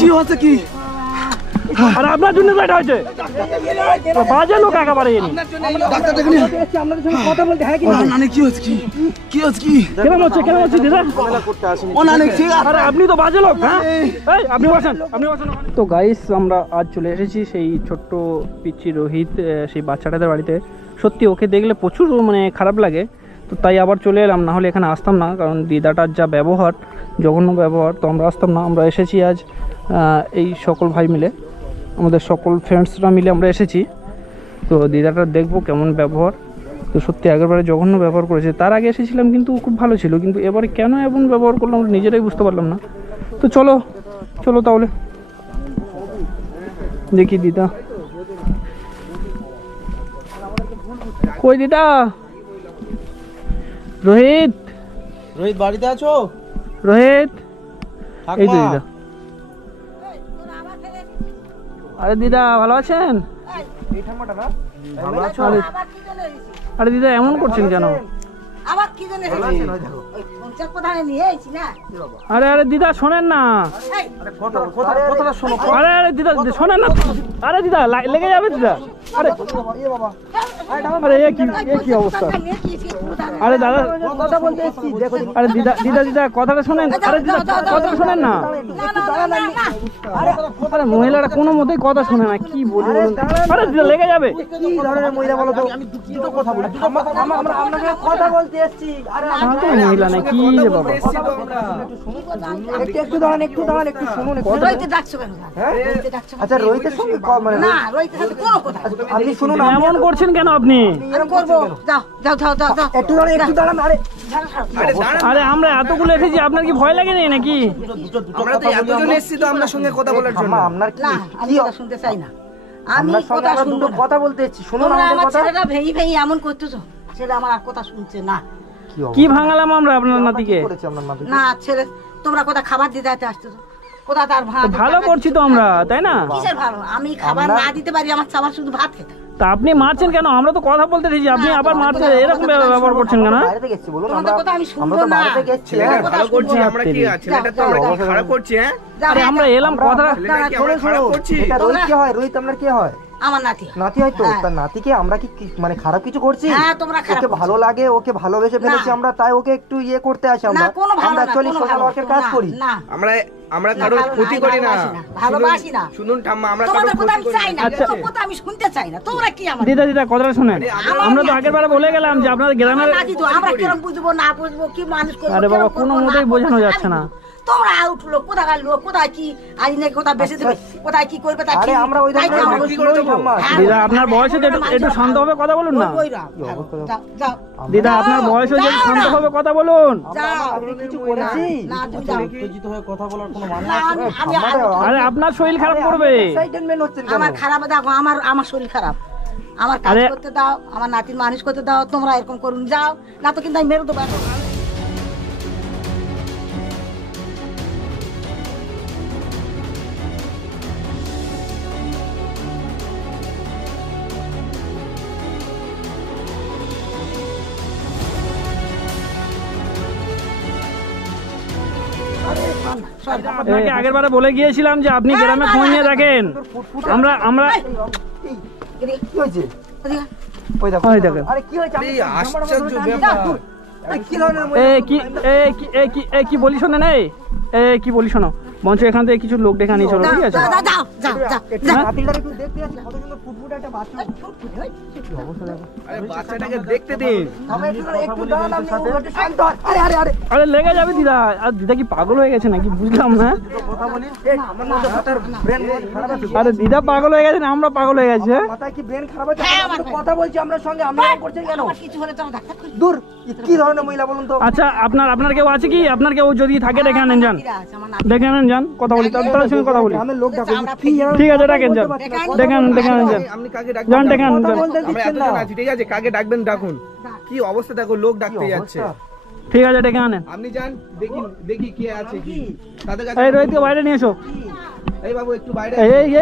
কি হচ্ছে কি? আর আপনার জন্য এটা হয়েছে বাজে লোক একেবারে আপনি তো বাজে লোক। হ্যাঁ আপনি বসেন আপনি বসেন। তো গাইস আমরা আজ চলে এসেছি সেই ছোট্ট পিচ্চি রোহিত সেই বাচ্চাটাদের বাড়িতে। সত্যি ওকে দেখলে প্রচুর মানে খারাপ লাগে, তো তাই আবার চলে এলাম, না হলে এখানে আসতাম না। কারণ দিদাটার যা ব্যবহার, জঘন্য ব্যবহার, তো আমরা আসতাম না। আমরা এসেছি আজ এই সকল ভাই মিলে, আমাদের সকল ফ্রেন্ডসরা মিলে আমরা এসেছি। তো দিদাটা দেখবো কেমন ব্যবহার। তো সত্যি আগেরবারে জঘন্য ব্যবহার করেছে, তার আগে এসেছিলাম কিন্তু খুব ভালো ছিল, কিন্তু এবারে কেন এমন ব্যবহার করলাম আমরা নিজেরাই বুঝতে পারলাম না। তো চলো চলো তাহলে দেখি দিদা কই। দিদা, রোহিত রোহিত বাড়িতে আছো? রোহিত এই তো দিদা। আরে দিদা ভালো আছেন? আরে দিদা এমন করছেন কেন? আরে আরে দিদা শোনেন না। আরে আরে দিদা শোনেন না। আরে দিদা লেগে যাবে দিদা। আরে আরে কি অবস্থা? আরে দাদা আরে দিদা দিদা দিদা কথাটা শোনেন। আরে দিদা কথাটা শোনেন না। আরে মহিলারা কোনো মতেই কথা শোনে না, কি বলি বলুন। আরে দিদা লেগে যাবে। কি ধরনের মহিলা বলো তো? আমি দুটো কথা বলি। আমরা আপনাকে কথা বলতে এসেছি। আরে মহিলা না কি রে বাবা। একটু দাঁড়ান একটু শুনুন। রোহিতকে ডাকছো কেন? আচ্ছা রোহিতের সঙ্গে মানে না, রোহিতের সাথে কোনো কথা। আপনি শুনুন। এমন করছেন কেন আপনি? আমি করবো। যাও যাও যাও যাও যাও। একটু দাঁড়ান। আরে আমরা এতগুলো এসেছি, আপনার কি ভয় লাগে নাকি? আমরা তো এতজন এসেছি তো আপনার সঙ্গে কথা বলার জন্য। আপনার কি আমি কথা শুনতে চাই না। আমি কথা শুনবো না। কথা বলতে এসেছি, শুনুন তোমরা আমাদের আমার কথা। ছেলেটা ভেই ভেই এমন করতেছো, ছেলে আমার আর কথা শুনছে না। কি ভাঙালাম আমরা আপনার নাতিকে? না ছেলে, তোমরা কোথা খাবার দিতে আসতেছো, কোথা তার ভালো করছি তো আমরা, তাই না? কিসের ভালো? আমি খাবার না দিতে পারি, আমার চাবার শুধু ভাত খেতে। তা আপনি মারছেন কেন? আমরা তো কথা বলতে এসেছি, আপনি আবার মারছেন, এরকম ব্যবহার করছেন কেন? তোমাদের কথা আমি শুনবো না। ভালো করছি আমরা, কি ছেলেটা তো খারাপ করছে। হ্যাঁ আরে আমরা এলাম কথাটা খারাপ করছি। এটা রোহিত কি হয়? রোহিত আপনার কি হয়? আমার নাতি। নাতি হয় তো? তার নাতিকে আমরা কি মানে খারাপ কিছু করছি? হ্যাঁ তোমরা খারাপ। ওকে ভালো লাগে, ওকে ভালোবেসে ফেলেছি আমরা, তাই ওকে একটু ইয়ে করতে আসি আমরা। আমরা অ্যাকচুয়ালি সোশ্যাল ওয়ার্কের কাজ করি। আমরা কারোর ক্ষতি করি না, ভালোবাসি না। শুনুন ঠাম্মা, আমরা তোমাদের কথা আমি চাই না, তোমাদের কথা আমি শুনতে চাই না। তোমরা কি আমার দিদা দিদা কথাটা শুনেন। আমরা তো আগেরবারে বলে গেলাম যে আপনাদের গ্রামের নাতি তো আমরা কিরকম বুঝবো না বুঝবো, কি মানুষ করব। আরে বাবা কোনো মতেই বোঝানো যাচ্ছে না। তোমরা উঠলো কোথাকার লোক, কোথায় কি আইনে কোথায় বেঁচে দেবে, কোথায় কি করবে, তাই আমরা ওই দিদা আপনার বয়সে একটু শান্তভাবে কথা বলুন না। দিদা আপনার বয়সে যে শান্তভাবে কথা বলুন। আরে আপনার শরীর খারাপ করবে। আমার খারাপ দেখো, আমার শরীর খারাপ, আমার কাজ করতে দাও, আমার নাতির মানুষ করতে দাও। তোমরা এরকম করুন, যাও না তো কিন্তু আমি মেরে দেবো। আপনাকে আগেরবারে বলে গিয়েছিলাম যে আপনি গ্রামে খোঁজ নিয়ে দেখেন। আমরা কি বলি শোনেন, কি বলি শোনো, মঞ্চ এখান থেকে কিছু লোক ডেকে আনি, চলো ঠিক আছে? আরে লেগে যাবে দিদা। আর দিদা কি পাগল হয়ে গেছে নাকি বুঝলাম না। আরে দিদা পাগল হয়ে গেছে না আমরা পাগল হয়ে গেছে? কথা বলছি আপনার সঙ্গে, দূর কি ধরনের মহিলা বলুন তো? আচ্ছা আপনার কেউ আছে কি? আপনার কেউ যদি থাকে ডেকে আনেন, যান ডেকে আনেন, যান কথা বলি, তার সঙ্গে কথা বলি। ঠিক আছে ডাকেন, যান ডেকে আনেন, যান ডেকে আনেন, ঠিক আছে কাকে ডাকবেন ডাকুন। কি অবস্থা দেখো, লোক ডাকতে যাচ্ছে। ঠিক আছে ডেকে আনেন, আপনি যান, দেখি কে আছে কি তাদের কাছে। এই রোহিতকে বাইরে নিয়ে এসো। এই বাবু একটু বাইরে।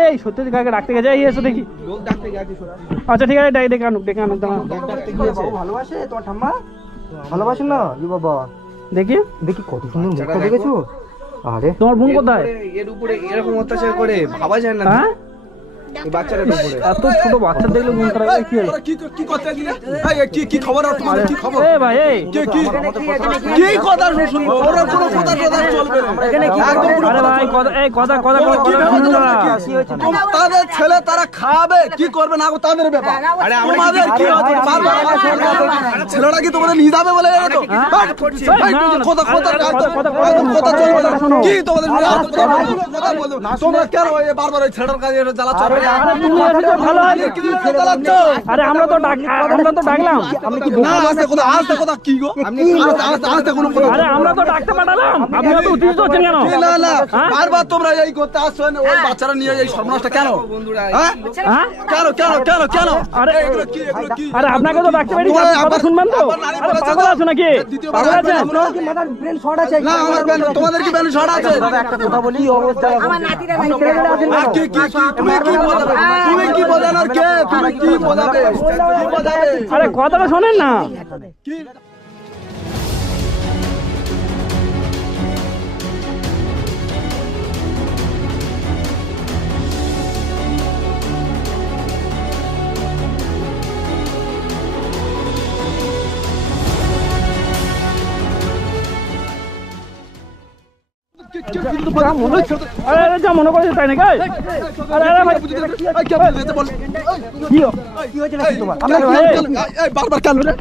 এই সত্যি কাকে ডাকতে গেছে? এই এসো দেখি। লোক ডাকতে গেছে সত্যি। আচ্ছা ঠিক আছে ডেকে আনুক। লোক ডাকতে গিয়েছে। ভালোবাসে তোমার ঠাম্মা? ভালোবাসেন না? ই বাবা দেখি কত সুন্দর মুখটা দেখেছো? আরে তোমার বোন কোথায়? এর উপরে এরকম অত্যাচার করে ভাবা যায় না। হ্যাঁ এই বাচ্চাটার উপরে এত ছোট বাচ্চা দেখলে মন খারাপ হয়। কি হলো? কি করতে গেলে কি খবর আর তোমাদের কি খবর? এ ভাই এই কি কথা শুনবো? ওরা কোনো কথা চলবে না। আরে ভাই কথা শুনুন না। তাদের ছেলে তারা খাবে কি করবে না তাদের ব্যাপার। আরে আমাদের কি হচ্ছে? বারবার ছেলেটা কি তোমাদের নিয়ে যাবে বলে তো কথা চলবে না। কি তোমাদের কথা বলবো তোমরা কেন বারবার ওই ছেলেটার কাছে জ্বালাচ্ছ? আরে তুমি এসেছো ভালো আছে। আরে আমরা তো ডাকলাম। আপনি কি না আসতে কথা কি গো? আসতে কোনো কথা। আরে আমরা তো ডাকতে পাঠালাম, আপনি তো উত্তেজিত হচ্ছেন কেন? না বারবার তোমরা এই করতে আসছো ওই বাচ্চারা নিয়ে এই সর্বনাশটা কেন? হ্যাঁ কেন? আরে এগুলো কি? আরে আপনাকে তো ডাকতে পারি, কথা শুনবেন তো? আরে পাগল আছো নাকি? পাগল আছেন? মাথার ব্রেন শর্ট আছে। না আমার ব্যান তোমাদের কি ব্যান শর্ট আছে? একটা কথা বলি, কি অবস্থা আমার নাতিরা নাই তুমি কি বোঝান আর কে? তুমি কি বোঝাবে? আরে কথাটা শোনেন না। কি আরে যা মনে করেছে তাই নাকি? আরে ভাই কি হয়েছে নাকি তোমার? বারবার কেন রে?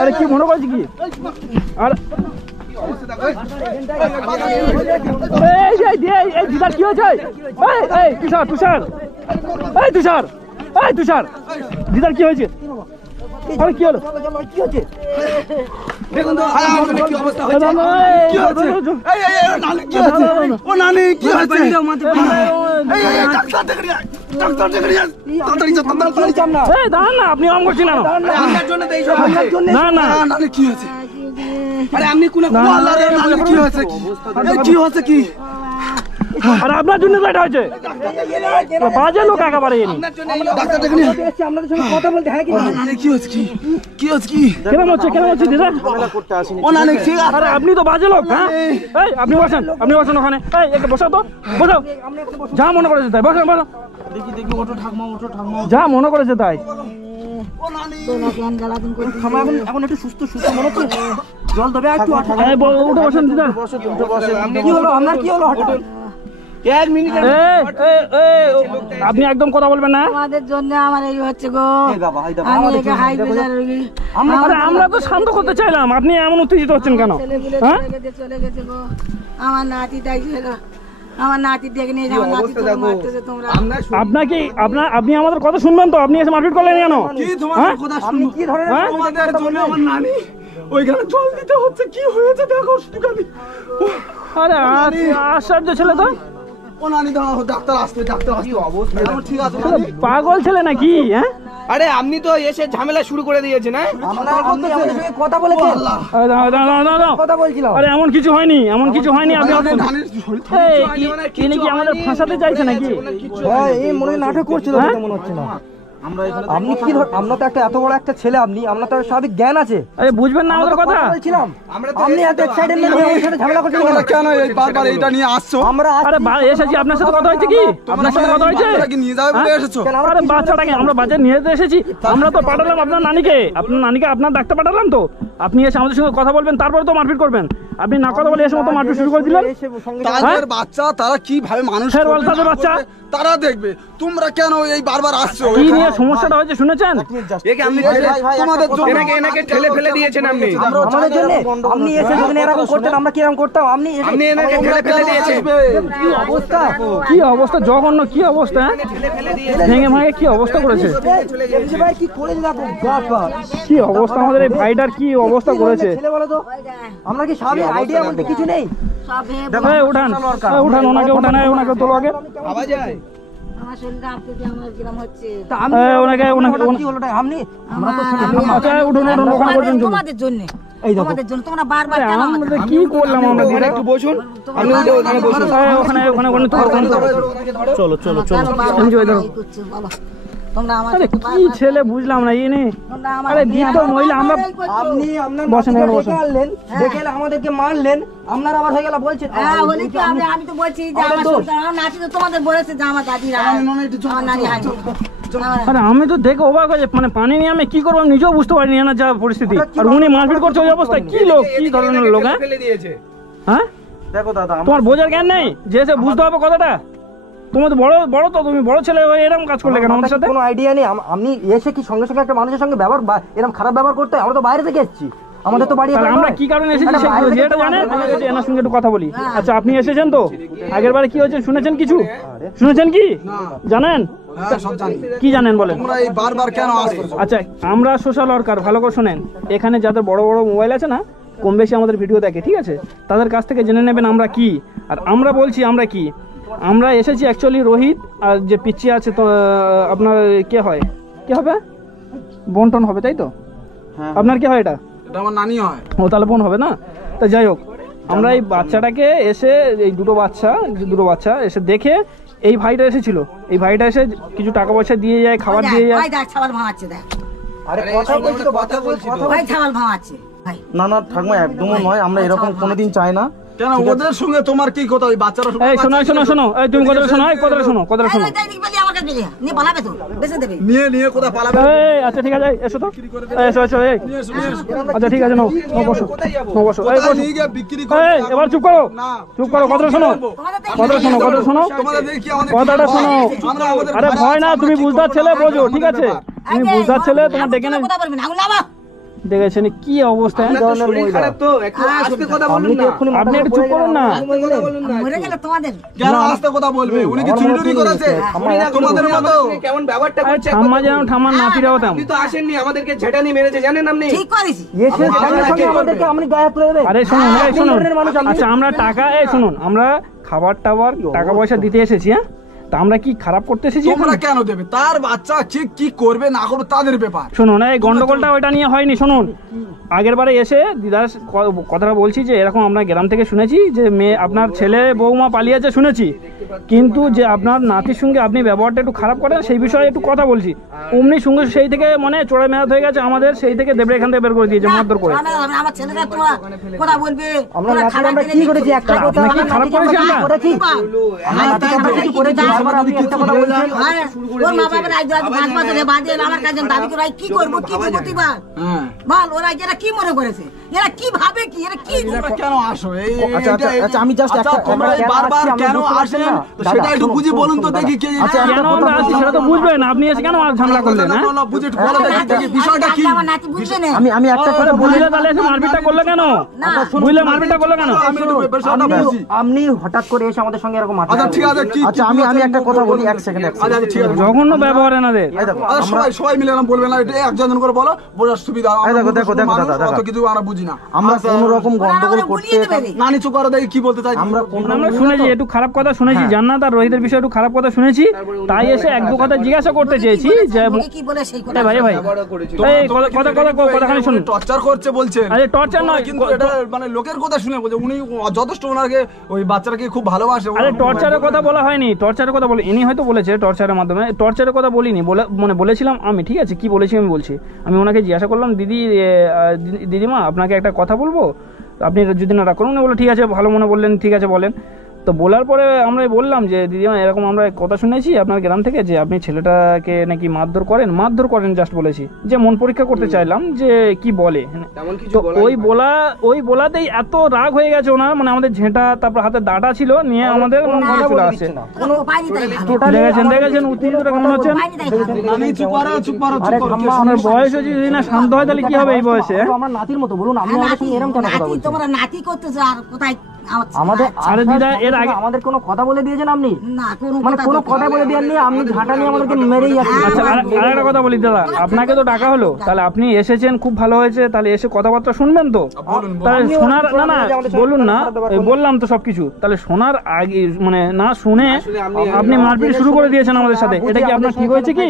আরে কি মনে করছি কি? আরে এই দিদার কি হয়েছে? এই তুষার দিদার কি হয়েছে? আরে কি হলো? কি হচ্ছে? দেখুন তো কি অবস্থা হয়েছে? কি হচ্ছে? ও নানি কি হয়েছে? ডাক্তার দেখে দাঁড়ান না, আপনি আম করছেন না। আপনার জন্য তো এই সব হয়েছে। না নানি কি হয়েছে? আরে আপনি কোন আল্লাহ রে নানি কি হয়েছে? এই কি হয়েছে কি? আরে আপনার জন্য তো এটা হয়েছে। বাজে লোক একেবারে এনি। ডাক্তার দেখে নিয়ে আপনাদের সঙ্গে কথা বলতে। হ্যাঁ কি নানি কি হয়েছে কি? কেমন হচ্ছে দিদা? ও নানি ঠিক আছে। আরে আপনি তো বাজে লোক। হ্যাঁ এই আপনি বসেন ওখানে। এই একটু বসাও তো, বসাও। যা মনে করেছে তাই বসো। দেখি ওঠো ঠাকমা যা মনে করেছে তাই। ও নানি এখন একটু সুস্থ মনে হচ্ছে। জল দেবে একটু। উঠে বসেন দিদা। কি হলো আপনার? কি হলো হঠাৎ? 1 মিনিট। আপনি একদম কথা বলবেন না। আমাদের জন্য আমার এই হচ্ছে গো। আমি একা হাই প্রেসার রোগী। আমরা তো শান্ত করতে চাইলাম, আপনি এমন উত্তেজিত হচ্ছেন কেন? হ্যাঁ চলে গেছে গো। আমার নাতি তাই ছিল। আমার নাতি দেখে নিয়ে যাও, নাতি তো মারতেছে তোমরা। আপনি আমাদের কথা শুনবেন তো? আপনি এসে মারপিট করলেন কেন? কি তোমাদের কথা শুনবো? কি ধরনের তোমাদের জন্য আমার নানি ওইখানে জল দিতে হচ্ছে। কি হয়েছে দেখো শুধুখালি। আরে আশ্চর্য ছেলে তো। ও নানি দাঁড়াও, ডাক্তার আসছে। কি অবস্থা? এখন ঠিক আছে নানি? পাগল ছেলে নাকি? হ্যাঁ আরে আপনি তো এসে ঝামেলা শুরু করে দিয়েছেন। হ্যাঁ আপনি আমাদের সঙ্গে কথা বলেছেন। দাঁড়াও। কথা বলছিলাম। আরে এমন কিছু হয়নি। আপনি নানির শরীর ইনি কি আমাদের ফাঁসাতে চাইছে নাকি? হ্যাঁ এই মনে হয় নাটক করছিল মনে হচ্ছে না। আপনি কি আমরা তো এত বড় একটা ছেলে, আপনার তো স্বাভাবিক জ্ঞান আছে। আরে বুঝবেন না আমাদের কথা? বলছিলাম আপনি এত এক্সাইটেড নিয়ে আমার সাথে ঝামেলা করছেন কেন? এই বারবার এটা নিয়ে আসছো? আমরা আরে এসেছি, আপনার সাথে কথা হয়েছে কি? আপনার সাথে কথা হয়েছে? কি নিয়ে যাবে বলে এসেছো? আরে বাচ্চাটাকে আমরা বাজারে নিয়ে যেতে এসেছি। আমরা তো পাঠালাম আপনার নানিকে আপনার ডাক্তার পাঠালাম তো। আপনি এসে আমাদের সঙ্গে কথা বলবেন, তারপর তো মারপিট করবেন। আপনি না কথা বলে এসে মতো মারপিট শুরু করে দিলেন। তাদের বাচ্চা তারা কিভাবে মানুষ করবে, তাদের বাচ্চা তারা দেখবে। তোমরা কেন এই বারবার আসছো? কি নিয়ে সমস্যাটা হয়েছে শুনেছেন? তোমাদের জন্য এনাকে ঠেলে ফেলে দিয়েছেন আপনি। আমাদের জন্য আপনি এসে যদি এরকম করতেন আমরা কি এরকম করতাম? আপনি এনাকে ঠেলে ফেলে দিয়েছেন। কি অবস্থা জঘন্য, কি অবস্থা ভেঙে ভাঙে কি অবস্থা করেছে। ভাই কি করে দেখো কি অবস্থা আমাদের এই ভাইটার, কি অবস্থা করেছে। ছেলে বলো তো আমরা কি স্বাভাবিক আইডিয়া বলতে কিছু নেই? উঠান ওনাকে তোলো আগে। আমার শরীরটা আজকে আমার কিরকম হচ্ছে। ওনাকে কি হলো? আমরা তো উঠুন ওখানে পর্যন্ত। তোমাদের জন্য তোমাদের জন্য তোমরা বারবার আরে কেন আমরা কি করলাম আমরা দিদা? একটু বসুন, আপনি উঠে ওখানে বসুন। ওখানে ওখানে ওখানে চলো চলো চলো এনজয় করো। তোমরা আমার আরে কি ছেলে বুঝলাম না ইনি। আরে বৃদ্ধ মহিলা আমরা আপনি আপনার বসেন, নাতিকে বসেন। ডেকে আনলেন, ডেকে এলে আমাদেরকে মারলেন, আপনার আবার হয়ে গেল বলছেন হ্যাঁ বলি কি আমি তো বলছি যে আমার সন্তান, আমার নাতি তো তোমাদের বলেছে যে আমার দাদিরা আমার নানি হাঁটি। আরে আমি তো দেখে অবাক হয়ে যাই, মানে পানি নিয়ে আমি কি করবো আমি নিজেও বুঝতে পারিনি না যা পরিস্থিতি। আর উনি মারপিট করছে ওই অবস্থায়, কি লোক, কি ধরনের লোক? হ্যাঁ ফেলে দিয়েছে। হ্যাঁ দেখো দাদা, তোমার বোঝার জ্ঞান নেই যে এসে বুঝতে হবে কথাটা? তুমি তো বড় বড় তো, তুমি বড় ছেলে হয়ে এরকম কাজ করলে কেন আমাদের সাথে? কোনো আইডিয়া নেই। আমি এসে কি সঙ্গে সঙ্গে একটা মানুষের সঙ্গে ব্যবহার এরকম খারাপ ব্যবহার করতে হয়? আমরা তো বাইরে থেকে এসেছি, আমাদের তো বাড়ি তাহলে এখানে আমরা নয়। কি কারণে এসেছি একটা বাইরে থেকে যেটা তো জানেন আমরা- এনার সঙ্গে একটু কথা বলি। আচ্ছা আপনি এসেছেন তো, আগের বারে কি হয়েছে শুনেছেন কিছু? শুনেছেন কি জানেন? হ্যাঁ সব জানি। কি জানেন বলেন? তোমরা এই বারবার কেন আসছো? আচ্ছা আমরা সোশ্যাল ওয়ার্কার, ভালো করে শোনেন, এখানে যাদের বড় বড় মোবাইল আছে না, কম বেশি আমাদের ভিডিও দেখে, ঠিক আছে, তাদের কাছ থেকে জেনে নেবেন আমরা কি। আর আমরা বলছি আমরা কি, আমরা এসেছি অ্যাকচুয়ালি রোহিত আর যে পিচ্চি আছে তো আপনার কে হয়, কে হবে, বন্টন হবে তাই তো? আপনার কি হয় এটা? এটা আমার নানি হয়। ও তাহলে বোন হবে না? তা যাই হোক, আমরা এই বাচ্চাটাকে এসে এই দুটো বাচ্চা এসে দেখে এই ভাইটা এসেছিল, এই ভাইটা এসে কিছু টাকা পয়সা দিয়ে যায়, খাবার দিয়ে যায়। ভাই দেখ ছাওয়াল ভাঙাচ্ছে, দেখ আরে কথা বলছি তো, কথা বলছি তো। ভাই ছাওয়াল ভাঙাচ্ছে ভাই। না না ঠাকুমা, একদমই নয়, আমরা এরকম কোনোদিন চাই না। কেন ওদের সঙ্গে তোমার কি কথা? ওই বাচ্চারা এই শোনো শোনো শোনো, এই তুমি কথাটা শোনো, এই কথাটা শোনো, কথাটা শোনো। এই দিক বলি আমার কাছে নিয়ে পালাবে তো, বেঁচে দেবে। নিয়ে কোথায় পালাবে? এই আচ্ছা ঠিক আছে, এই, এসো তো, এই, এসো এসো, এই আচ্ছা ঠিক আছে, নাও নাও, বসো নাও, বসো, এই বসো। নিয়ে গিয়ে বিক্রি করে এই এবার চুপ করো, না। চুপ করো, কথাটা শোনো, কথাটা শোনো, কথাটা শোনো, তোমাদের দেখি আমাদের কথাটা শোনো। আমরা আমাদের আরে ভয় না, তুমি বুঝদার ছেলে, বোঝো, ঠিক আছে, তুমি বুঝদার ছেলে, তোমার ডেকে না কথা বলবি না, আগুন লাগাও। দেখেছেন কি অবস্থা? শরীর খারাপ তো, একটু আস্তে কথা বলুন না। আপনি একটু চুপ করুন না। মরে গেলে তোমাদের কেন আস্তে কথা বলবে? উনি কি চুরি করেছে তোমাদের মতো? কেমন ব্যবহারটা আরে করছে? ঠাম্মা যেন ঠাম্মার নাতিরাও তেমন। আপনি তো আসেননি, আমাদেরকে ঝেঁটানি মেরেছে, জানেন আপনি? ঠিক করেছি। এসে সঙ্গে সঙ্গে আমাদেরকে আপনি গায়ে হাত তুলে দেবেন। আরে শুনুন, এই শুনুন, ধরনের মানুষ আপনি? আচ্ছা আমরা টাকা, এই শুনুন, আমরা খাবার টাবার টাকা পয়সা দিতে এসেছি, হ্যাঁ, তা আমরা কি খারাপ করতে এসেছি তোমরা এখানে? কেন দেবে? তার বাচ্চা কি করবে না করবে তাদের ব্যাপার। শুনুন, এই গন্ডগোলটা ওইটা নিয়ে হয়নি। শুনুন, আগের বারে এসে দিদার কথাটা বলছি যে এরকম আমরা গ্রাম থেকে শুনেছি যে মেয়ে আপনার ছেলে বৌমা পালিয়েছে শুনেছি, কিন্তু যে আপনার নাতির সঙ্গে আপনি ব্যবহারটা একটু খারাপ করেন সেই বিষয়ে একটু কথা বলছি। অমনি সঙ্গে সেই থেকে মানে চোরা মেয়াদ হয়ে গেছে আমাদের, সেই থেকে দেবরে এখান থেকে বের করে দিয়েছে মারধর করে। আমার ছেলেরা তোরা কথা বলবে, আমরা তোরা নাতিকে খারাপ আমরা কি করেছি? একটা কথা আপনি কি খারাপ করেছি আমরা? করেছি? আমরা নাতিকে আমরা কিছু করেছি? বারবার আপনি একটা কথা বলছেন। ওর মা বাবার আজ 5 বছরে বাদে আমার কাছে দাবি করে কি করবো কি প্রতিবার হ্যাঁ বল, ওরা এরা কি মনে করেছে, এরা কি ভাবে, কি এরা কি তোমরা কেন আসো? এই আচ্ছা, আচ্ছা, আচ্ছা, আমি just একটা- তোমরা এই কেন বারবার আসছি আমি কেন বুঝতে পারছি আসেন না। তো দাদা, সেটা একটু শোনো, বুঝি শোনো, বলুন তো শোনো, দেখি দাদা। কে আচ্ছা, কেন আমরা আসছি সেটা তো বুঝবেন, আপনি এসে কেন আর ঝামেলা করলেন? হ্যাঁ বুঝে বলো দেখি দেখি বিষয়টা কি? আমার নাতি বুঝবে না। আমি একটা কথা বলি। বুঝলে তাহলে এসে মারপিটটা করলে কেন? বুঝলে মারপিটটা করলে কেন? আমি একটু বিষয়টা বুঝি। আপনি হঠাৎ করে এসে আমাদের সঙ্গে এরকম আচ্ছা ঠিক আছে কি আচ্ছা আমি একটা কথা বলি, এক সেকেন্ড। আচ্ছা ঠিক আছে জঘন্য ব্যবহার এনাদের। আচ্ছা সবাই মিলে এরকম বলবেন না, এটা একজন করে বলো, বোঝার সুবিধা। দেখো, দাদা, অত কিছু আমরা বুঝি না। আমরা কোন রকম গন্ডগোল করতে নানি চুপ করো দেখি কি বলতে চাই। আমরা কোন আমরা শুনেছি একটু খারাপ কথা শুনেছি, জান্নাত আর রোহিতের বিষয়ে একটু খারাপ কথা শুনেছি, তাই এসে এক দু কথা জিজ্ঞাসা করতে চেয়েছি যে কি বলে সেই কথা এই ভাই ভাই এই কথাখানি শুনুন। টর্চার করছে বলছেন। আরে টর্চার নয়, কিন্তু এটা মানে লোকের কথা শুনে বলছে উনি যথেষ্ট ওনাকে ওই বাচ্চাটাকে খুব ভালোবাসে। আরে টর্চারের কথা বলা হয়নি, টর্চারের কথা বলি ইনি হয়তো বলেছে টর্চারের মাধ্যমে, টর্চারের কথা বলিনি, মানে বলেছিলাম আমি, ঠিক আছে, কি বলেছি আমি বলছি। আমি ওনাকে জিজ্ঞাসা করলাম দিদিমা আপনাকে একটা কথা বলবো, আপনি যদি না রাগ করুন, উনি বললো ঠিক আছে, ভালো মনে বললেন, ঠিক আছে বলেন। তো বলার পরে আমরা বললাম যে দিদিমা এরকম আমরা কথা শুনেছি আপনার গ্রাম থেকে যে আপনি ছেলেটাকে নাকি মারধর করেন, জাস্ট বলেছি যে মন পরীক্ষা করতে চাইলাম যে কি বলে। তো ওই বলাতেই এত রাগ হয়ে গেছে ওনার, মানে আমাদের ঝেঁটা তারপর হাতে দাঁটা ছিল নিয়ে আমাদের মন কথা চলে আসছে। দেখেছেন উত্তেজনাটা কেমন হচ্ছেন? আপনার বয়স হচ্ছে যদি না শান্ত হয় তাহলে কি হবে এই বয়সে? আমার নাতির মতো বলুন, আপনি আমাদের সঙ্গে এরকম কেন কথা বলছেন? তোমরা নাতি করতেছো আর কোথায় আমাদের আরে দিদা এর আগে আমাদের কোনো কথা বলে দিয়েছেন আপনি? না কোনো মানে কোনো কথা বলে দেননি, আপনি ঝাঁটা নিয়ে আমাদেরকে মেরেই যাচ্ছেন। আচ্ছা আর একটা কথা বলি দাদা, আপনাকে তো ডাকা হলো, তাহলে আপনি এসেছেন খুব ভালো হয়েছে, তাহলে এসে কথাবার্তা শুনবেন তো? তাহলে শোনার না বলুন না, বললাম তো সবকিছু, তাহলে শোনার আগে মানে না শুনে আপনি মারপিট শুরু করে দিয়েছেন আমাদের সাথে, এটা কি আপনার ঠিক হয়েছে কি?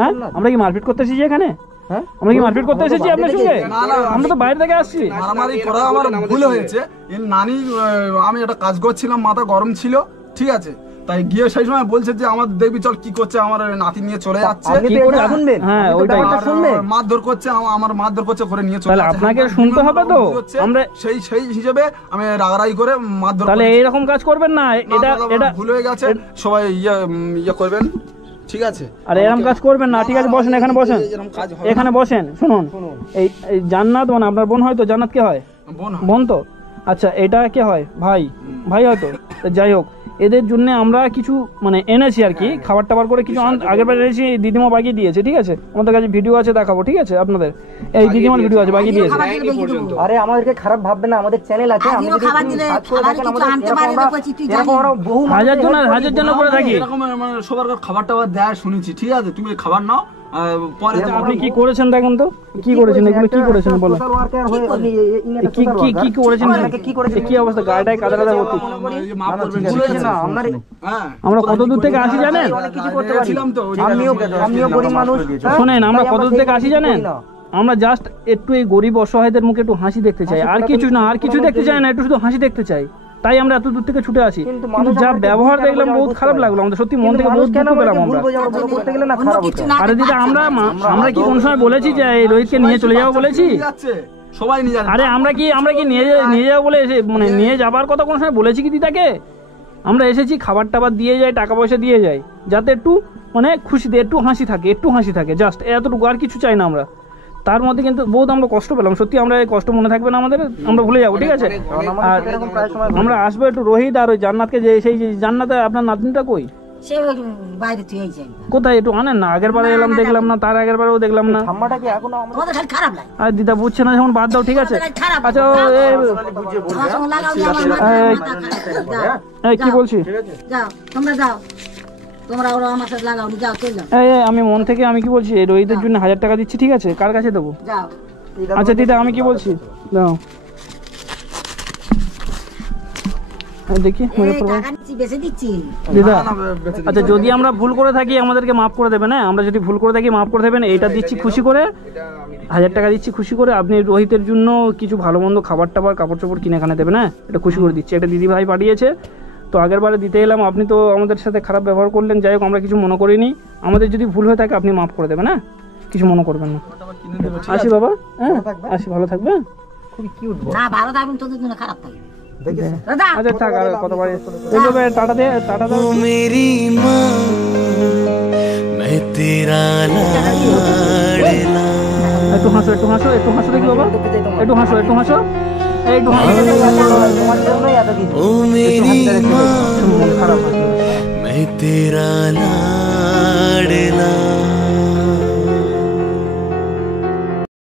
হ্যাঁ আমরা কি মারপিট করতে এসেছি এখানে? হ্যাঁ আমরা কি মারপিট করতে এসেছি আপনার সঙ্গে? না, না, আমরা তো বাইরে থেকে আসছি। মারামারি করা আমার ভুল হয়েছে। এর নানি আমি একটা কাজ করছিলাম, মাথা গরম ছিল, ঠিক আছে, তাই গিয়ে সেই সময় বলছে যে আমার দেখবি চল কি করছে, আমার নাতি নিয়ে চলে যাচ্ছে, আপনি তো এটা শুনবেন, হ্যাঁ, আপনি তো ওইটাই। ব্যাপারটা শুনবেন। মারধর করছে, আমার মারধর করছে করে নিয়ে চলে তাহলে যাচ্ছে। আপনাকে শুনতে হবে তো। আমরা সেই হিসেবে আমি রাগারাগি করে মারধর তাহলে করেছি। এইরকম কাজ করবেন না, না, এটা দাদা, এটা ভুল হয়ে গেছে, সবাই ইয়ে করবেন, ঠিক আছে। আর এরকম কাজ করবেন না, ঠিক আছে? বসেন, এখানে বসেন, এরকম কাজ হবে এখানে বসেন। শুনুন, এই এই জান্নাত মানে আপনার বোন হয় তো? জান্নাত কে হয়? বোন হয়। বোন তো? আচ্ছা, এটা কে হয়? ভাই, ভাই হয়তো। যাই হোক, এদের জন্য আমরা কিছু মানে এনেছি আর কি, খাবার টাবার করে কিছু আগের বার এনেছি, দিদিমা বাগিয়ে দিয়েছে, ঠিক আছে? আমাদের কাছে ভিডিও আছে, দেখাবো, ঠিক আছে আপনাদের? এই দিদিমার ভিডিও আছে, বাগিয়ে দিয়েছে। আরে আমাদেরকে খারাপ ভাববে না, আমাদের চ্যানেল আছে, আমি যদি খাবার দিলে খাবার কিছু আনতে পারে না, কইছি তুই জানিস। বহু হাজার জন করে থাকি। এরকম মানে সবার খাবার টাবার দেয় শুনেছি, ঠিক আছে, তুমি খাবার নাও, পরে আপনি কি করেছেন দেখেন তো, কি করেছেন, এগুলো কি করেছেন বলো? সোশ্যাল ওয়ার্কার হয়ে আপনি কি কি কি কি করেছেন? কি করেছেন? কি অবস্থা? গাড়িটায় কাদা কাদা ভর্তি। মাফ করবেন, ঠিক আছে না, আপনার হ্যাঁ, আমরা কত দূর থেকে আসি জানেন? অনেক কিছু করতে পারি। ছিলাম তো, আমিও গরিব মানুষ। হ্যাঁ? শোনেন, আমরা তাই কত দূর থেকে আসি কিছু জানেন? করি না। আমরা জাস্ট একটু এই গরিব অসহায়দের মুখে একটু হাসি দেখতে চাই, আর কিছু না, আর কিছু দেখতে চাই না, একটু শুধু হাসি দেখতে চাই। তাই আমরা এত দূর থেকে ছুটে আসি। কিন্তু কিন্তু যা মানুষ ব্যবহার আমাদেরকে দেখলাম, বহুত খারাপ লাগলো আমাদের, সত্যি মন থেকে বহুত কেন দুঃখ পেলাম আমাকে আমরা। ভুল বোঝাবো, বড় করতে গেলে না অন্য খারাপ কিছু হতো। না। আরে দিদা, আমরা কি কোন সময় বলেছি যে এই রোহিতকে নিয়ে চলে যাবো বলেছি? নিয়ে যাচ্ছে, সবাই নিয়ে যাচ্ছে। আরে আমরা কি নিয়ে যাবো বলে মানে নিয়ে যাবার কথা কোন সময় বলেছি কি দিদাকে? আমরা এসেছি, খাবার টাবার দিয়ে যাই, টাকা পয়সা দিয়ে যাই, যাতে একটু মানে খুশিতে একটু হাসি থাকে, জাস্ট এতটুকু, আর কিছু চাই না আমরা। তার মধ্যে কিন্তু বহুত আমরা কষ্ট পেলাম, সত্যি আমরা এই কষ্ট মনে থাকবে না আমাদের, আমরা ভুলে যাবো, ঠিক আছে? আর আমরা আসবো একটু রোহিত আর ওই জান্নাতকে, যে সেই জান্নাতে আপনার নাতনিটা কই? সে বাইরে তুই এই যাই কোথায় একটু আনেন না, আগের বারে এলাম দেখলাম না, তার আগের বারেও দেখলাম না। ঠাম্মাটা কি এখনো আমাদের তোমাদের খালি খারাপ লাগে। আর দিদা বুঝছে না যখন, বাদ দাও, ঠিক আছে? খারাপ আচ্ছা আমার সঙ্গে লাগাও নি, আমার মাথা খারাপ। এই কি বলছি, যাও তোমরা যাও, তোমরা ওরা আমার সাথে লাগাও নি, যাও চল যাও এই আমি মন থেকে আমি কি বলছি, এই রোহিতের জন্য 1000 টাকা দিচ্ছি, ঠিক আছে? কার কাছে দেবো? যাও। আচ্ছা দিদা, আমি কি বলছি, দাও দেখি এই টাকা দিচ্ছি, বেশি দিচ্ছি। দিদা। না, বেঁচে আচ্ছা, যদি আমরা ভুল করে থাকি আমাদেরকে মাফ করে দেবেন, হ্যাঁ? আমরা যদি ভুল করে থাকি মাফ করে দেবেন। এটা দিচ্ছি খুশি করে, 1000 টাকা দিচ্ছি খুশি করে, আপনি রোহিতের জন্য কিছু ভালো মন্দ খাবার টাবার কাপড় চোপড় কিনে খানে দেবেন, হ্যাঁ? এটা খুশি করে দিচ্ছি, একটা দিদি ভাই পাঠিয়েছে তো, আগের বারে দিতে এলাম, আপনি তো আমাদের সাথে খারাপ ব্যবহার করলেন, যাই হোক আমরা কিছু মনে করিনি। আমাদের যদি ভুল হয়ে থাকে আপনি মাফ করে দেবেন, হ্যাঁ? কিছু মনে করবেন না। আসি বাবা, হ্যাঁ আসি, ভালো থাকবে। খুবই কিউট। না ভালো থাকবেন, তোদের জন্য খারাপ থাকবে। দেখেছেন? দাদা আচ্ছা থাক, আর কতবার এইভাবে টাটা দে, টাটা দাও। मेरी माँ मैं तेरा लाडला একটু হাসো দেখি বাবা, একটু হাসো একটু হাসো। তোমার জন্যই এত কিছু। ओ मेरी माँ মন খারাপ আছে। मैं तेरा लाडला